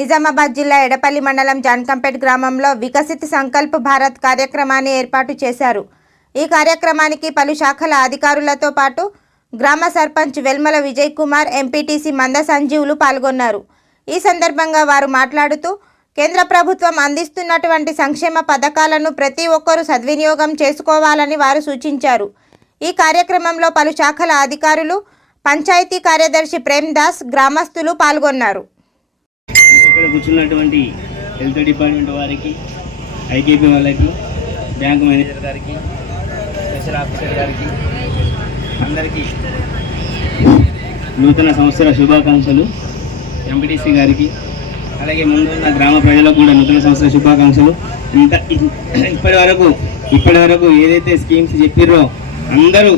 నిజామాబాద్ జిల్లా ఎడపల్లి మండలం జాన్కంపేట్ గ్రామంలో వికసిత్ సంకల్ప్ భారత్ కార్యక్రమాన్ని ఏర్పాటు చేశారు. ఈ కార్యక్రమానికి పలు శాఖల అధికారులతో పాటు గ్రామ సర్పంచ్ వెల్మల విజయ్ కుమార్ ఎంపీటీసీ మంద సంజీవులు పాల్గొన్నారు. ఈ సందర్భంగా వారు మాట్లాడుతూ కేంద్ర ప్రభుత్వం అందిస్తున్నటువంటి సంక్షేమ పథకాలను ప్రతి ఒక్కరూ సద్వినియోగం చేసుకోవాలని వారు సూచించారు. ఈ కార్యక్రమంలో పలు శాఖల అధికారులు పంచాయతీ కార్యదర్శి ప్రేమ్ దాస్ గ్రామస్తులు పాల్గొన్నారు. ఇక్కడ కూర్చున్నటువంటి హెల్త్ డిపార్ట్మెంట్ వారికి ఐకేపీ వాళ్ళకి బ్యాంక్ మేనేజర్ గారికి స్పెషల్ ఆఫీసర్ గారికి అందరికీ నూతన సంవత్సర శుభాకాంక్షలు. ఎంపీటీసీ గారికి అలాగే ముందున్న గ్రామ ప్రజలకు కూడా నూతన సంవత్సర శుభాకాంక్షలు. ఇంత ఇప్పటి వరకు ఇప్పటి వరకు ఏదైతే స్కీమ్స్ చెప్పిర్రో అందరూ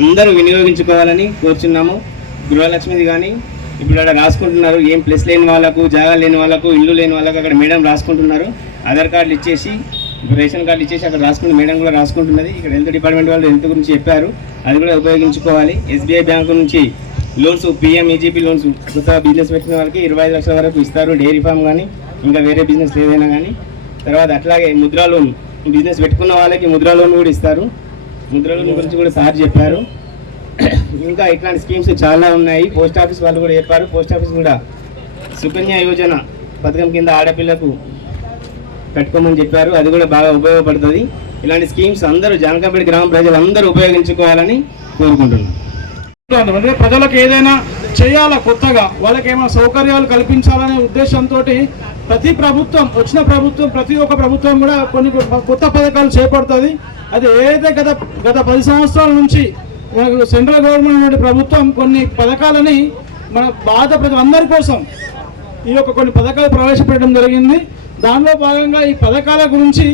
అందరూ వినియోగించుకోవాలని కోరుచున్నాము. గృహలక్ష్మిది కానీ ఇప్పుడు అక్కడ రాసుకుంటున్నారు. ఏం ప్లస్ లేని వాళ్ళకు జాగా లేని వాళ్ళకు ఇల్లు లేని వాళ్ళకు అక్కడ మేడం రాసుకుంటున్నారు. ఆధార్ కార్డులు ఇచ్చేసి ఇప్పుడు రేషన్ కార్డులు ఇచ్చేసి అక్కడ రాసుకుంటే మేడం కూడా రాసుకుంటున్నది. ఇక్కడ హెల్త్ డిపార్ట్మెంట్ వాళ్ళు హెల్త్ గురించి చెప్పారు. అది కూడా ఉపయోగించుకోవాలి. ఎస్బీఐ బ్యాంకు నుంచి లోన్స్ పిఎం ఈజీపీ లోన్స్ కొత్త బిజినెస్ పెట్టిన వాళ్ళకి ఇరవై ఐదు లక్షల వరకు ఇస్తారు. డైరీ ఫామ్ కానీ ఇంకా వేరే బిజినెస్ ఏదైనా కానీ తర్వాత అట్లాగే ముద్రా లోన్ బిజినెస్ పెట్టుకున్న వాళ్ళకి ముద్రా లోన్ కూడా ఇస్తారు. ముద్రా లోన్ గురించి కూడా సార్ చెప్పారు. ఇంకా ఇట్లాంటి స్కీమ్స్ చాలా ఉన్నాయి. పోస్ట్ ఆఫీస్ వాళ్ళు కూడా చెప్పారు. పోస్ట్ ఆఫీస్ కూడా సుకన్య యోజన పథకం కింద ఆడపిల్లకు కట్టుకోమని చెప్పారు. అది కూడా బాగా ఉపయోగపడుతుంది. ఇలాంటి స్కీమ్స్ అందరూ జానకంపేట గ్రామ ప్రజలు అందరూ ఉపయోగించుకోవాలని కోరుకుంటున్నాను అంటే ప్రజలకు ఏదైనా చేయాలా కొత్తగా? వాళ్ళకి ఏమైనా సౌకర్యాలు కల్పించాలనే ఉద్దేశంతో ప్రతి ప్రభుత్వం వచ్చిన ప్రభుత్వం ప్రతి ఒక్క ప్రభుత్వం కూడా కొన్ని కొత్త పథకాలు చేపడుతుంది. అది ఏదైతే గత గత పది సంవత్సరాల నుంచి సెంట్రల్ గవర్నమెంట్ నుండి ప్రభుత్వం కొన్ని పథకాలని మన బాధ ప్రజలందరి కోసం ఈ యొక్క కొన్ని పథకాలు ప్రవేశపెట్టడం జరిగింది. దానిలో భాగంగా ఈ పథకాల గురించి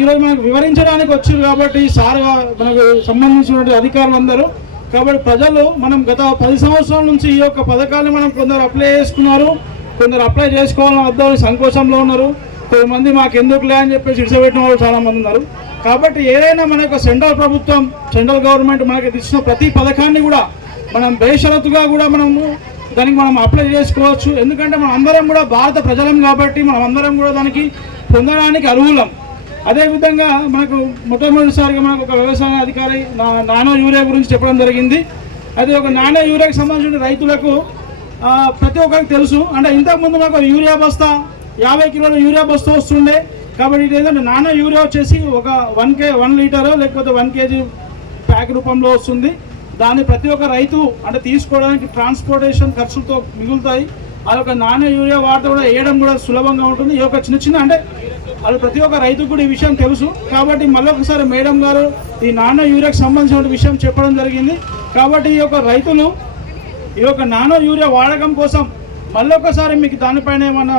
ఈరోజు మనకు వివరించడానికి వచ్చారు కాబట్టి సార్ మనకు సంబంధించినటువంటి అధికారులందరూ. కాబట్టి ప్రజలు మనం గత పది సంవత్సరాల నుంచి ఈ యొక్క పథకాన్ని మనం కొందరు అప్లై చేసుకున్నారు. కొందరు అప్లై చేసుకోవాలని వద్ద సంకోచంలో ఉన్నారు. కొంతమంది మాకు ఎందుకులే అని చెప్పేసి ఇడిచిపెట్టిన వాళ్ళు చాలామంది ఉన్నారు. కాబట్టి ఏదైనా మన యొక్క సెంట్రల్ ప్రభుత్వం సెంట్రల్ గవర్నమెంట్ మనకి ఇచ్చిన ప్రతి పథకాన్ని కూడా మనం బేషరతుగా కూడా మనము దానికి మనం అప్లై చేసుకోవచ్చు. ఎందుకంటే మనం అందరం కూడా భారత ప్రజలం కాబట్టి మనం అందరం కూడా దానికి పొందడానికి అర్హులం. అదేవిధంగా మనకు మొట్టమొదటిసారిగా మనకు ఒక వ్యవసాయ అధికారి నా- నానో యూరియా గురించి చెప్పడం జరిగింది. అది ఒక నానో యూరియాకి సంబంధించిన రైతులకు ప్రతి ఒక్కరికి తెలుసు. అంటే ఇంతకుముందు మనకు యూరియా బస్తా యాభై కిలోల యూరియా బస్తా వస్తుండే. కాబట్టి ఇది ఏంటంటే నానో యూరియా వచ్చేసి ఒక వన్ కే వన్ లీటరో లేకపోతే వన్ కేజీ ప్యాక్ రూపంలో వస్తుంది. దాన్ని ప్రతి ఒక్క రైతు అంటే తీసుకోవడానికి ట్రాన్స్పోర్టేషన్ ఖర్చులతో మిగులుతాయి. ఆ యొక్క నాణ్య యూరియా వాడితే కూడా వేయడం కూడా సులభంగా ఉంటుంది. ఈ యొక్క చిన్న చిన్న అంటే అది ప్రతి ఒక్క రైతుకు కూడా ఈ విషయం తెలుసు. కాబట్టి మళ్ళొకసారి మేడం గారు ఈ నానో యూరియాకి సంబంధించిన విషయం చెప్పడం జరిగింది. కాబట్టి ఈ యొక్క రైతులు ఈ యొక్క నానో యూరియా వాడకం కోసం మళ్ళీ ఒకసారి మీకు దానిపైన ఏమైనా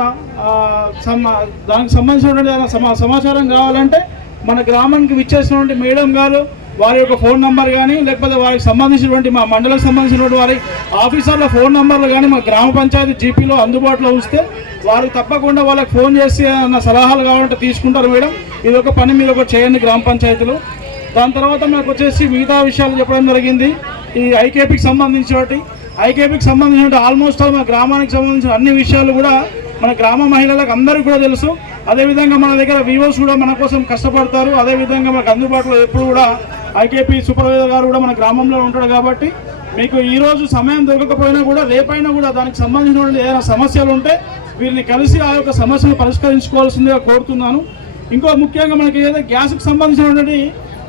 సమా దానికి సంబంధించినటువంటి సమా సమాచారం కావాలంటే మన గ్రామానికి విచ్చేసినటువంటి మేడం గారు వారి యొక్క ఫోన్ నంబర్ కానీ లేకపోతే వారికి సంబంధించినటువంటి మా మండలకు సంబంధించినటువంటి వారి ఆఫీసర్ల ఫోన్ నంబర్లు కానీ మా గ్రామ పంచాయతీ జీపీలో అందుబాటులో ఉంచితే వారికి తప్పకుండా వాళ్ళకి ఫోన్ చేసి అన్న సలహాలు కావాలంటే తీసుకుంటారు మేడం. ఇది ఒక పని మీరు ఒకటి చేయండి గ్రామ పంచాయతీలో. దాని తర్వాత మనకు వచ్చేసి మిగతా విషయాలు చెప్పడం జరిగింది. ఈ ఐకేపీకి సంబంధించినటువంటి ఐకేపీకి సంబంధించిన ఆల్మోస్ట్ ఆల్ మన గ్రామానికి సంబంధించిన అన్ని విషయాలు కూడా మన గ్రామ మహిళలకు అందరికీ కూడా తెలుసు. అదేవిధంగా మన దగ్గర వివోస్ కూడా మన కోసం కష్టపడతారు. అదేవిధంగా మనకు అందుబాటులో ఎప్పుడు కూడా ఐకేపీ సూపర్వైజర్ గారు కూడా మన గ్రామంలో ఉంటాడు కాబట్టి మీకు ఈరోజు సమయం దొరకకపోయినా కూడా రేపైనా కూడా దానికి సంబంధించిన ఏదైనా సమస్యలు ఉంటే వీరిని కలిసి ఆ యొక్క సమస్యను పరిష్కరించుకోవాల్సిందిగా కోరుతున్నాను. ఇంకో ముఖ్యంగా మనకి ఏదైతే గ్యాస్కి సంబంధించినటువంటి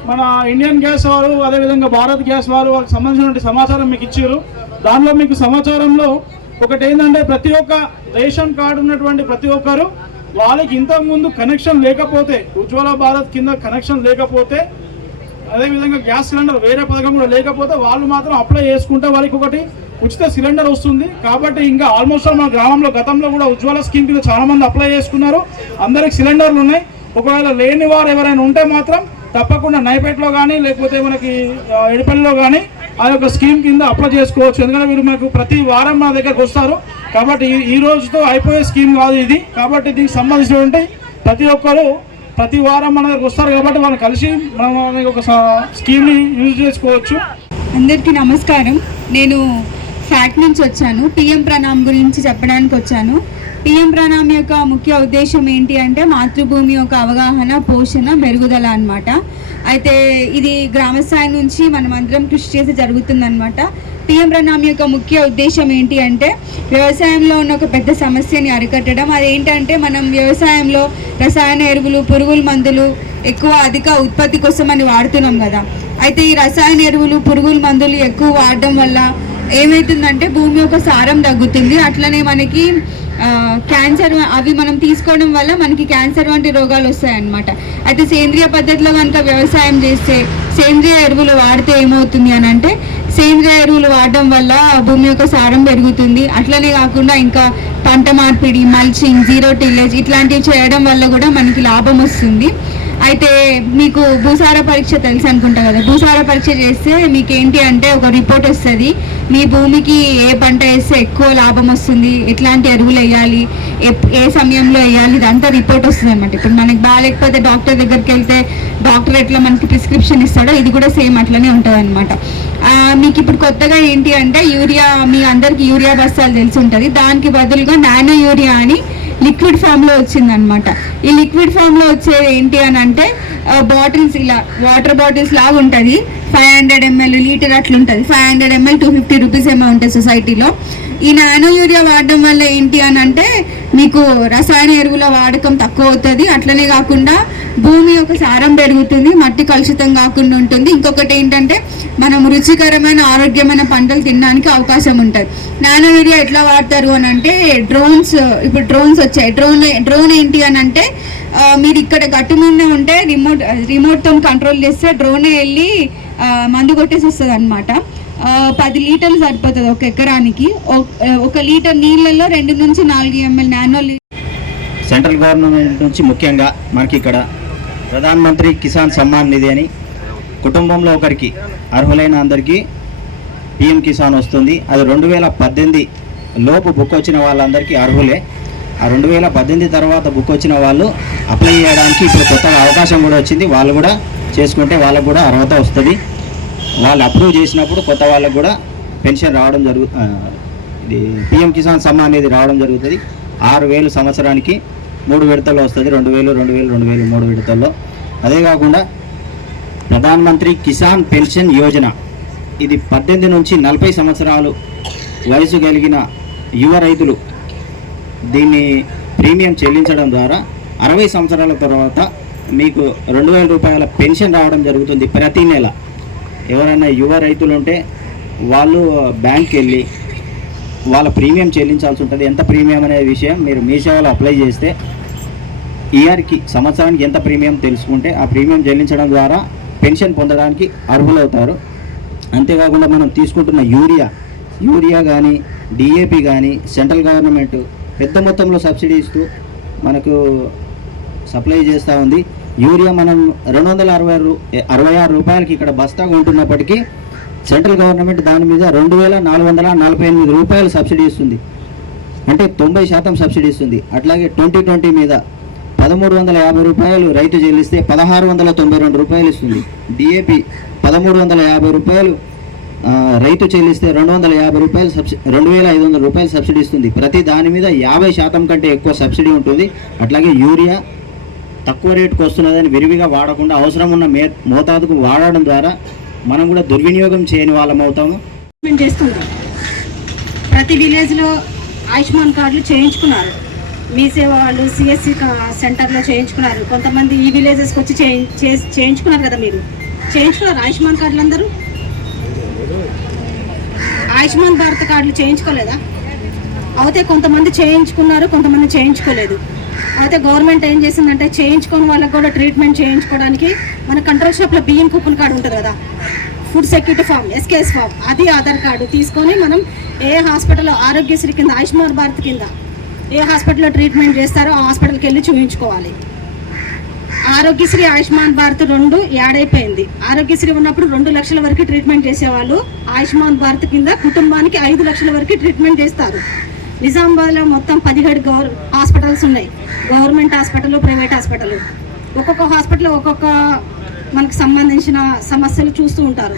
మన ఇండియన్ గ్యాస్ వారు అదేవిధంగా భారత్ గ్యాస్ వారు వారికి సంబంధించినటువంటి సమాచారం మీకు ఇచ్చారు. దానిలో మీకు సమాచారంలో ఒకటి ఏంటంటే ప్రతి ఒక్క రేషన్ కార్డు ఉన్నటువంటి ప్రతి ఒక్కరు వాళ్ళకి ఇంతకుముందు కనెక్షన్ లేకపోతే ఉజ్వల భారత్ కింద కనెక్షన్ లేకపోతే అదేవిధంగా గ్యాస్ సిలిండర్ వేరే పథకం కూడా లేకపోతే వాళ్ళు మాత్రం అప్లై చేసుకుంటే వాళ్ళకి ఒకటి ఉచిత సిలిండర్ వస్తుంది. కాబట్టి ఇంకా ఆల్మోస్ట్ మన గ్రామంలో గతంలో కూడా ఉజ్వల స్కీమ్ కింద చాలా మంది అప్లై చేసుకున్నారు. అందరికి సిలిండర్లు ఉన్నాయి. ఒకవేళ లేని వారు ఎవరైనా ఉంటే మాత్రం తప్పకుండా నైపేట్లో కానీ లేకపోతే మనకి ఎడిపల్లిలో కానీ ఆ యొక్క స్కీమ్ కింద అప్లై చేసుకోవచ్చు. ఎందుకంటే వీరు మనకు ప్రతి వారం మన దగ్గరకు వస్తారు. కాబట్టి ఈ- రోజుతో అయిపోయే స్కీమ్ కాదు ఇది. కాబట్టి దీనికి సంబంధించినటువంటి ప్రతి ఒక్కరు ప్రతి వారం మన దగ్గరకు వస్తారు కాబట్టి వాళ్ళు కలిసి మనం ఒక స్కీమ్ని యూజ్ చేసుకోవచ్చు. అందరికీ నమస్కారం. నేను ఫ్యాక్ట్ నుంచి వచ్చాను. పిఎం ప్రణామ్ గురించి చెప్పడానికి వచ్చాను. పిఎం ప్రణామ్ యొక్క ముఖ్య ఉద్దేశం ఏంటి అంటే మాతృభూమి యొక్క అవగాహన పోషణ మెరుగుదల అన్నమాట. అయితే ఇది గ్రామస్థాయి నుంచి మనం అందరం కృషి చేసి జరుగుతుందన్నమాట. పిఎం ప్రణామ్ యొక్క ముఖ్య ఉద్దేశం ఏంటి అంటే వ్యవసాయంలో ఉన్న ఒక పెద్ద సమస్యని అరికట్టడం. అదేంటంటే మనం వ్యవసాయంలో రసాయన ఎరువులు పురుగుల మందులు ఎక్కువ అధిక ఉత్పత్తి కోసం అని వాడుతున్నాం కదా. అయితే ఈ రసాయన ఎరువులు పురుగుల మందులు ఎక్కువ వాడడం వల్ల ఏమవుతుందంటే భూమి యొక్క సారం తగ్గుతుంది. అట్లనే మనకి క్యాన్సర్ అవి మనం తీసుకోవడం వల్ల మనకి క్యాన్సర్ వంటి రోగాలు వస్తాయన్నమాట. అయితే సేంద్రియ పద్ధతిలో కనుక వ్యవసాయం చేస్తే సేంద్రియ ఎరువులు వాడితే ఏమవుతుంది అని అంటే సేంద్రియ ఎరువులు వాడడం వల్ల భూమి యొక్క సారం పెరుగుతుంది. అట్లనే కాకుండా ఇంకా పంట మార్పిడి మల్చింగ్ జీరో టిల్లేజ్ ఇట్లాంటివి చేయడం వల్ల కూడా మనకి లాభం వస్తుంది. అయితే మీకు భూసార పరీక్ష తెలుసు అనుకుంటా కదా. భూసార పరీక్ష చేస్తే మీకు ఏంటి అంటే ఒక రిపోర్ట్ వస్తుంది. మీ భూమికి ఏ పంట వేస్తే ఎక్కువ లాభం వస్తుంది? ఎట్లాంటి ఎరువులు వేయాలి? ఏ సమయంలో వేయాలి? ఇదంతా రిపోర్ట్ వస్తుంది అనమాట ఇప్పుడు మనకి బాగాలేకపోతే డాక్టర్ దగ్గరికి వెళ్తే డాక్టర్ ఎట్లా మనకి ప్రిస్క్రిప్షన్ ఇస్తాడో ఇది కూడా సేమ్ అట్లనే ఉంటుంది అనమాట మీకు ఇప్పుడు కొత్తగా ఏంటి అంటే యూరియా మీ అందరికి యూరియా బస్తాలు తెలిసి ఉంటుంది. దానికి బదులుగా నానో యూరియా అని లిక్విడ్ ఫామ్లో వచ్చింది అనమాట ఈ లిక్విడ్ ఫామ్లో వచ్చేది ఏంటి అని అంటే బాటిల్స్ ఇలా వాటర్ బాటిల్స్ లాగా ఉంటుంది. ఫైవ్ హండ్రెడ్ ఎంఎల్ లీటర్ అట్లా ఉంటుంది five hundred ML two fifty rupees ఏమో ఉంటాయి సొసైటీలో ఈ నానో యూరియా వాడడం వల్ల ఏంటి అని అంటే మీకు రసాయన ఎరువుల వాడకం తక్కువ అవుతుంది. అట్లనే కాకుండా భూమి యొక్క సారం పెరుగుతుంది మట్టి కలుషితం కాకుండా ఉంటుంది. ఇంకొకటి ఏంటంటే మనం రుచికరమైన ఆరోగ్యమైన పంటలు తినడానికి అవకాశం ఉంటుంది. నానో యూరియా ఎట్లా వాడతారు అని అంటే డ్రోన్స్ ఇప్పుడు డ్రోన్స్ వచ్చాయి. డ్రోన్ డ్రోన్ ఏంటి అని అంటే మీరు ఇక్కడ గట్టు ముందే ఉంటే రిమోట్ రిమోట్తో కంట్రోల్ చేస్తే డ్రోనే వెళ్ళి మందు కొట్టేసి వస్తుంది అనమాట పది లీటర్లు సరిపోతుంది ఒక ఎకరానికి. ఒక- లీటర్ నీళ్ళల్లో రెండు నుంచి నాలుగు ఎంఎల్ నానో సెంట్రల్ గవర్నమెంట్ నుంచి ముఖ్యంగా మనకి ఇక్కడ ప్రధానమంత్రి కిసాన్ సమ్మాన్ నిధి అని కుటుంబంలో ఒకరికి అర్హులైన అందరికీ పిఎం కిసాన్ వస్తుంది. అది రెండు వేల పద్దెనిమిది లోపు బుక్ వచ్చిన వాళ్ళందరికీ అర్హులే. ఆ రెండు వేల పద్దెనిమిది తర్వాత బుక్ వచ్చిన వాళ్ళు అప్లై చేయడానికి ఇప్పుడు కొత్తగా అవకాశం కూడా వచ్చింది. వాళ్ళు కూడా చేసుకుంటే వాళ్ళకు కూడా అర్హత వస్తుంది. వాళ్ళు అప్రూవ్ చేసినప్పుడు కొత్త వాళ్ళకు కూడా పెన్షన్ రావడం జరుగు ఇది పిఎం కిసాన్ సమ్మాన్ అనేది రావడం జరుగుతుంది. ఆరు వేలు సంవత్సరానికి మూడు విడతల్లో వస్తుంది. రెండు వేలు రెండు వేలు రెండు వేలు మూడు విడతల్లో. అదే కాకుండా ప్రధానమంత్రి కిసాన్ పెన్షన్ యోజన. ఇది పద్దెనిమిది నుంచి నలభై సంవత్సరాలు వయసు కలిగిన యువ రైతులు దీన్ని ప్రీమియం చెల్లించడం ద్వారా అరవై సంవత్సరాల తర్వాత మీకు రెండు వేల రూపాయల పెన్షన్ రావడం జరుగుతుంది ప్రతి నెల. ఎవరైనా యువ రైతులు ఉంటే వాళ్ళు బ్యాంక్కి వెళ్ళి వాళ్ళ ప్రీమియం చెల్లించాల్సి ఉంటుంది. ఎంత ప్రీమియం అనే విషయం మీరు మీ సేవలో అప్లై చేస్తే ఇయర్కి సంవత్సరానికి ఎంత ప్రీమియం తెలుసుకుంటే ఆ ప్రీమియం చెల్లించడం ద్వారా పెన్షన్ పొందడానికి అర్హులవుతారు. అంతేకాకుండా మనం తీసుకుంటున్న యూరియా యూరియా కానీ డిఏపి కానీ సెంట్రల్ గవర్నమెంట్ పెద్ద మొత్తంలో సబ్సిడీ ఇస్తూ మనకు సప్లై చేస్తూ ఉంది. యూరియా మనం రెండు వందల అరవై రూ అరవై ఆరు రూపాయలకి ఇక్కడ బస్తా ఉంటున్నప్పటికీ సెంట్రల్ గవర్నమెంట్ దాని మీద రెండు వేల నాలుగు వందల నలభై ఎనిమిది రూపాయలు సబ్సిడీ ఇస్తుంది. అంటే తొంభై శాతం సబ్సిడీ ఇస్తుంది. అట్లాగే ట్వంటీ ట్వంటీ మీద పదమూడు వందల యాభై రూపాయలు రైతు చెల్లిస్తే పదహారు వందల తొంభై రెండు రూపాయలు ఇస్తుంది. డిఏపి పదమూడు వందల యాభై రూపాయలు రైతు చెల్లిస్తే రెండు వందల యాభై రూపాయలు సబ్సిడీ రెండు వేల ఐదు వందల రూపాయలు సబ్సిడీ ఇస్తుంది. ప్రతి దాని మీద యాభై శాతం కంటే ఎక్కువ సబ్సిడీ ఉంటుంది. అట్లాగే యూరియా తక్కువ రేటుకు వస్తున్నదని విరివిగా వాడకుండా అవసరం ఉన్న మే మోతాదుకు వాడడం ద్వారా మనం కూడా దుర్వినియోగం చేయని వాళ్ళం అవుతాము. మేము చేస్తుంటాం ప్రతి విలేజ్లో ఆయుష్మాన్ కార్డులు చేయించుకున్నారు. మీ సేవ వాళ్ళు సిఎస్సి సెంటర్లో చేయించుకున్నారు. కొంతమంది ఈ విలేజెస్కి వచ్చి చేయించుకున్నారు కదా మీరు. చేయించుకున్నారు ఆయుష్మాన్ కార్డులు అందరూ? ఆయుష్మాన్ భారత్ కార్డులు చేయించుకోలేదా? అయితే కొంతమంది చేయించుకున్నారు కొంతమంది చేయించుకోలేదు. అయితే గవర్నమెంట్ ఏం చేసిందంటే చేయించుకొని వాళ్ళకి కూడా ట్రీట్మెంట్ చేయించుకోవడానికి మన కంట్రోల్ షాప్లో బియ్యం కూపన్ కార్డు ఉంటుంది కదా food security form SKS form అది ఆధార్ కార్డు తీసుకొని మనం ఏ హాస్పిటల్లో ఆరోగ్యశ్రీ కింద ఆయుష్మాన్ భారత్ కింద ఏ హాస్పిటల్లో ట్రీట్మెంట్ చేస్తారో ఆ హాస్పిటల్కి వెళ్ళి చూపించుకోవాలి ఆరోగ్యశ్రీ ఆయుష్మాన్ భారత్ రెండు యాడైపోయింది ఆరోగ్యశ్రీ ఉన్నప్పుడు రెండు లక్షల వరకు ట్రీట్మెంట్ చేసేవాళ్ళు ఆయుష్మాన్ భారత్ కింద కుటుంబానికి ఐదు లక్షల వరకు ట్రీట్మెంట్ చేస్తారు. నిజామాబాద్లో మొత్తం పదిహేడు గవర్ హాస్పిటల్స్ ఉన్నాయి. Government hospital private hospital. ఒక్కొక్క హాస్పిటల్ ఒక్కొక్క మనకు సంబంధించిన సమస్యలు చూస్తూ ఉంటారు.